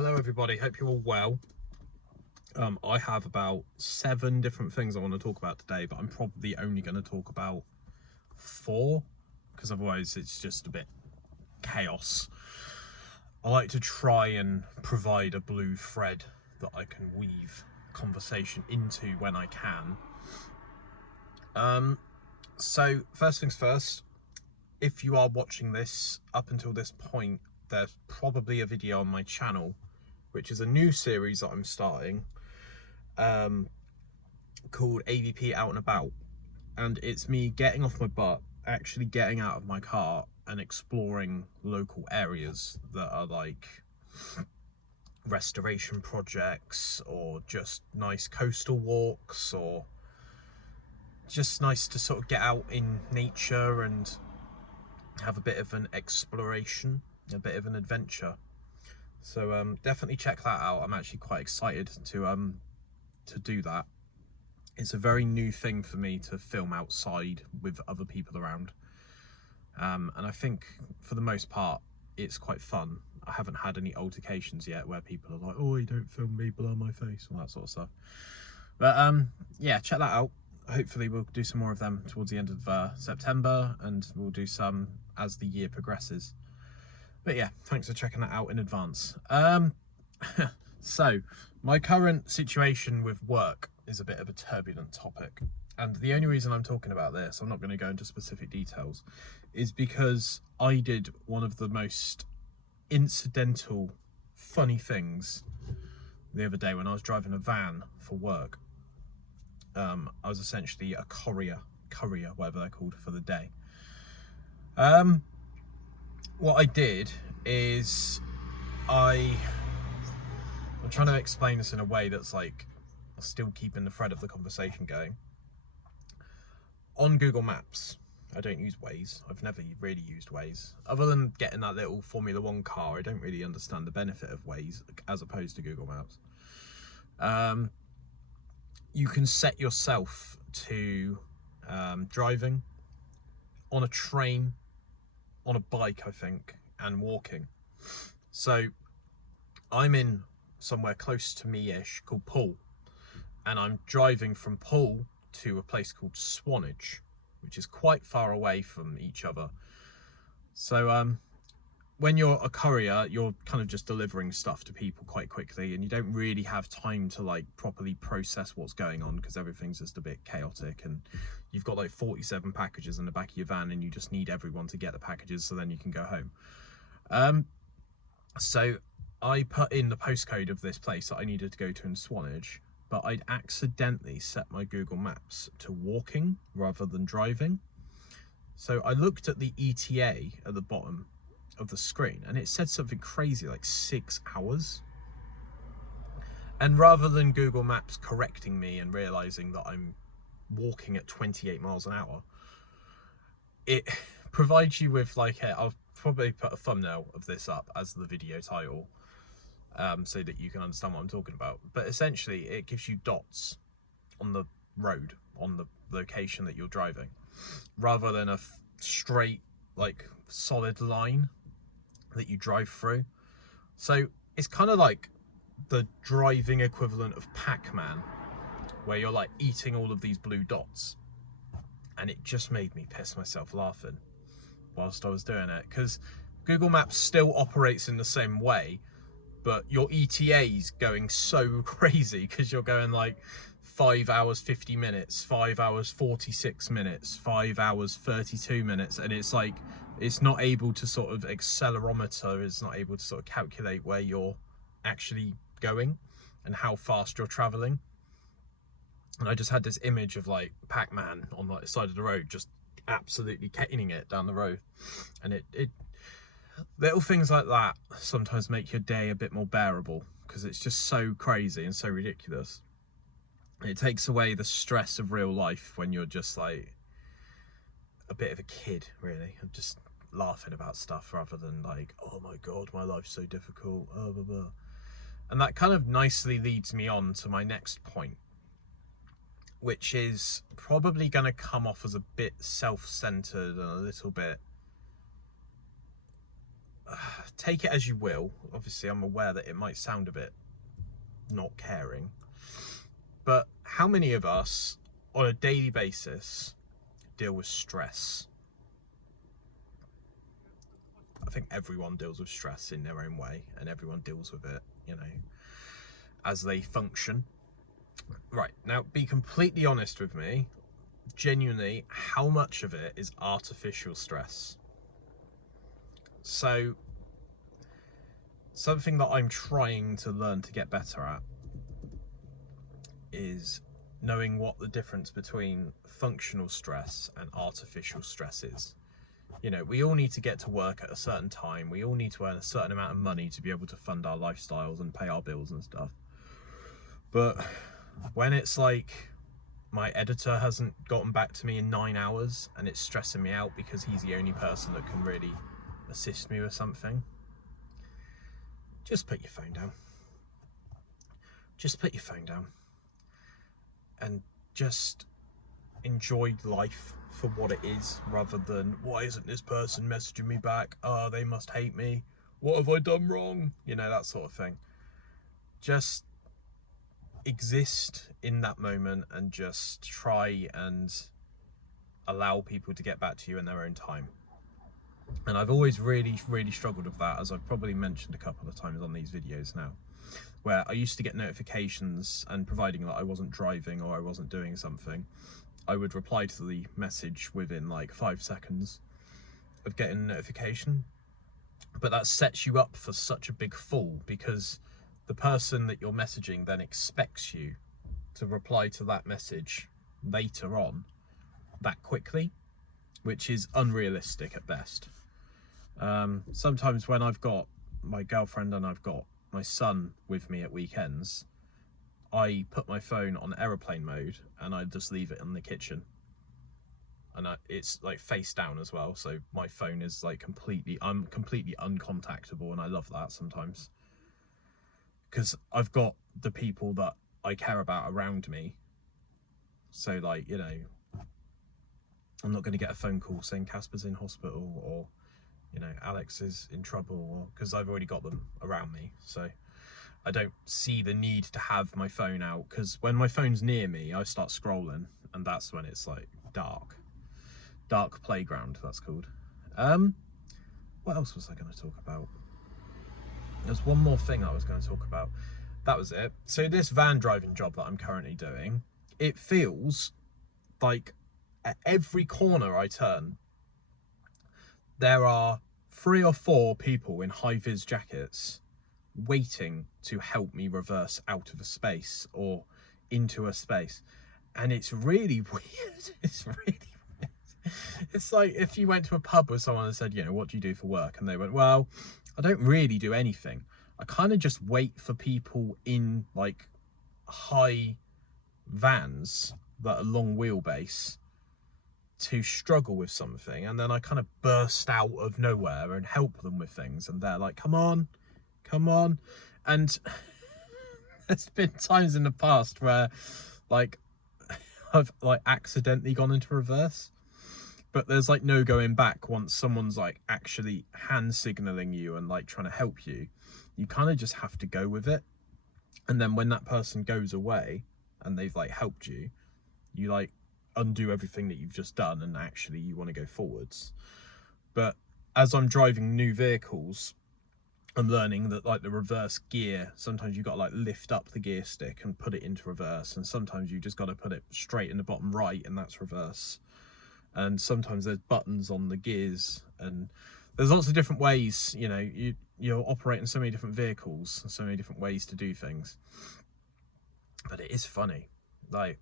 Hello everybody, hope you're all well. I have about 7 different things I want to talk about today, but I'm probably only going to talk about 4 because otherwise it's just a bit chaos. I like to try and provide a blue thread that I can weave conversation into when I can. So first things first, if you are watching this up until this point, there's probably a video on my channel, which is a new series that I'm starting, called ABP Out and About. And it's me getting off my butt, actually getting out of my car and exploring local areas that are like restoration projects or just nice coastal walks, or just nice to sort of get out in nature and have a bit of an exploration, a bit of an adventure. So definitely check that out. I'm actually quite excited to do that. It's a very new thing for me to film outside with other people around, and I think for the most part it's quite fun. I haven't had any altercations yet where people are like, oh, you don't film me, blow my face, all that sort of stuff. But yeah, check that out. Hopefully we'll do some more of them towards the end of September, and we'll do some as the year progresses. But yeah, thanks for checking that out in advance. So my current situation with work is a bit of a turbulent topic, and the only reason I'm talking about this, I'm not going to go into specific details, is because I did one of the most incidental funny things the other day when I was driving a van for work. I was essentially a courier, whatever they're called, for the day. What I did is I'm trying to explain this in a way that's like still keeping the thread of the conversation going. On Google Maps, I don't use Waze. I've never really used Waze. Other than getting that little Formula 1 car, I don't really understand the benefit of Waze as opposed to Google Maps. You can set yourself to driving on a train, on a bike, I think, and walking. So I'm in somewhere close to me-ish called Poole, and I'm driving from Poole to a place called Swanage, which is quite far away from each other. So when you're a courier, you're kind of just delivering stuff to people quite quickly, and you don't really have time to like properly process what's going on because everything's just a bit chaotic, and you've got like 47 packages in the back of your van, and you just need everyone to get the packages so then you can go home. So I put in the postcode of this place that I needed to go to in Swanage, but I'd accidentally set my Google Maps to walking rather than driving. So I looked at the ETA at the bottom of the screen, and it said something crazy like 6 hours. And rather than Google Maps correcting me and realizing that I'm walking at 28 miles an hour, it provides you with like I'll probably put a thumbnail of this up as the video title, so that you can understand what I'm talking about. But essentially it gives you dots on the road, on the location that you're driving, rather than a straight like solid line that you drive through. So it's kind of like the driving equivalent of Pac-Man, where you're like eating all of these blue dots, and it just made me piss myself laughing whilst I was doing it, because Google Maps still operates in the same way, but your ETA's going so crazy because you're going like 5 hours 50 minutes, 5 hours 46 minutes, 5 hours 32 minutes, and it's like it's not able to sort of accelerometer, it's not able to sort of calculate where you're actually going and how fast you're traveling. And I just had this image of like Pac-Man on like the side of the road, just absolutely caning it down the road. And it little things like that sometimes make your day a bit more bearable, because it's just so crazy and so ridiculous. It takes away the stress of real life when you're just like a bit of a kid, really. I'm just laughing about stuff rather than like, oh my god, my life's so difficult, blah, blah, blah. And that kind of nicely leads me on to my next point, which is probably going to come off as a bit self-centered and a little bit take it as you will. Obviously, I'm aware that it might sound a bit not caring, but how many of us on a daily basis deal with stress? I think everyone deals with stress in their own way, and everyone deals with it, you know, as they function. Right, now be completely honest with me, genuinely, how much of it is artificial stress? So, something that I'm trying to learn to get better at is knowing what the difference between functional stress and artificial stress is. You know, we all need to get to work at a certain time. We all need to earn a certain amount of money to be able to fund our lifestyles and pay our bills and stuff. But when it's like my editor hasn't gotten back to me in 9 hours and it's stressing me out because he's the only person that can really assist me with something, just put your phone down. Just put your phone down and just enjoy life for what it is, rather than, why isn't this person messaging me back? Oh, they must hate me. What have I done wrong? You know, that sort of thing. Just exist in that moment and just try and allow people to get back to you in their own time. And I've always really struggled with that, as I've probably mentioned a couple of times on these videos now, where I used to get notifications, and providing that I wasn't driving or I wasn't doing something, I would reply to the message within like 5 seconds of getting a notification. But that sets you up for such a big fall, because the person that you're messaging then expects you to reply to that message later on that quickly, which is unrealistic at best. Sometimes when I've got my girlfriend and I've got my son with me at weekends, I put my phone on aeroplane mode and I just leave it in the kitchen, and it's like face down as well, so my phone is like completely uncontactable, and I love that sometimes, because I've got the people that I care about around me. So, like, you know, I'm not going to get a phone call saying Casper's in hospital, or, you know, Alex is in trouble, or, because I've already got them around me. So I don't see the need to have my phone out, because when my phone's near me, I start scrolling, and that's when it's like dark playground, that's called. What else was I going to talk about? There's one more thing I was going to talk about. That was it. So this van driving job that I'm currently doing, it feels like at every corner I turn, there are 3 or 4 people in high-vis jackets waiting to help me reverse out of a space or into a space. And it's really weird. It's really weird. It's like if you went to a pub with someone and said, you know, what do you do for work? And they went, well, I don't really do anything. I kind of just wait for people in like high vans that are long wheelbase to struggle with something, and then I kind of burst out of nowhere and help them with things, and they're like, come on. And there's been times in the past where like I've like accidentally gone into reverse, but there's like no going back once someone's like actually hand signaling you and like trying to help you. You kind of just have to go with it, and then when that person goes away and they've like helped you, you like undo everything that you've just done, and actually you want to go forwards. But as I'm driving new vehicles, I'm learning that like the reverse gear, sometimes you got to like lift up the gear stick and put it into reverse, and sometimes you just got to put it straight in the bottom right, and that's reverse. And sometimes there's buttons on the gears, and there's lots of different ways. You know, you're operating so many different vehicles and so many different ways to do things. But it is funny, like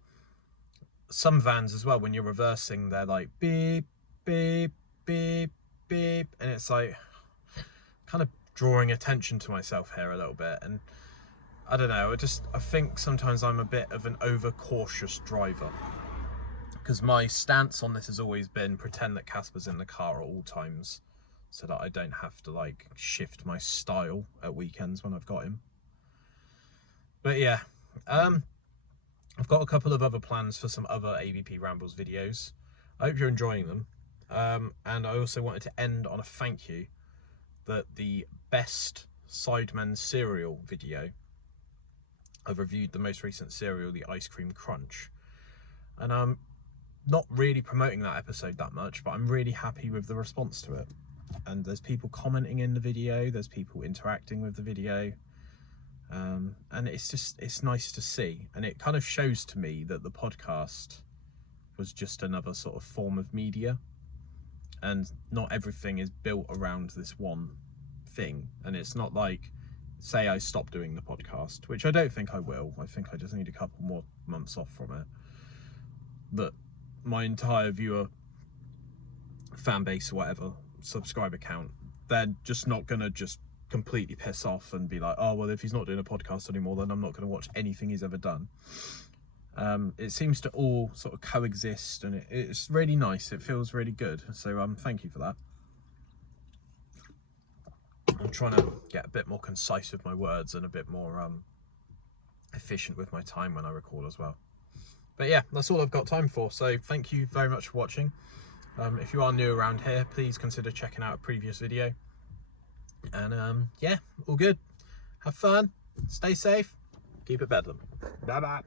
some vans as well, when you're reversing, they're like beep beep beep beep, and it's like kind of drawing attention to myself here a little bit. And I don't know, I think sometimes I'm a bit of an overcautious driver, because my stance on this has always been pretend that Casper's in the car at all times, so that I don't have to like shift my style at weekends when I've got him. But yeah, I've got a couple of other plans for some other ABP Rambles videos. I hope you're enjoying them. And I also wanted to end on a thank you that the best Sidemen cereal video, I've reviewed the most recent cereal, the Ice Cream Crunch, and I'm not really promoting that episode that much, but I'm really happy with the response to it. And there's people commenting in the video, there's people interacting with the video, and it's nice to see. And it kind of shows to me that the podcast was just another sort of form of media, and not everything is built around this one thing. And it's not like, say I stop doing the podcast, which I don't think I will. I think I just need a couple more months off from it, that my entire viewer fan base or whatever, subscriber count, they're just not gonna just completely piss off and be like, oh well, if he's not doing a podcast anymore, then I'm not going to watch anything he's ever done. It seems to all sort of coexist, and it's really nice. It feels really good. So thank you for that. I'm trying to get a bit more concise with my words and a bit more efficient with my time when I record as well. But yeah, that's all I've got time for. So thank you very much for watching. If you are new around here, please consider checking out a previous video. And yeah, all good. Have fun. Stay safe. Keep it bedlam. Bye bye.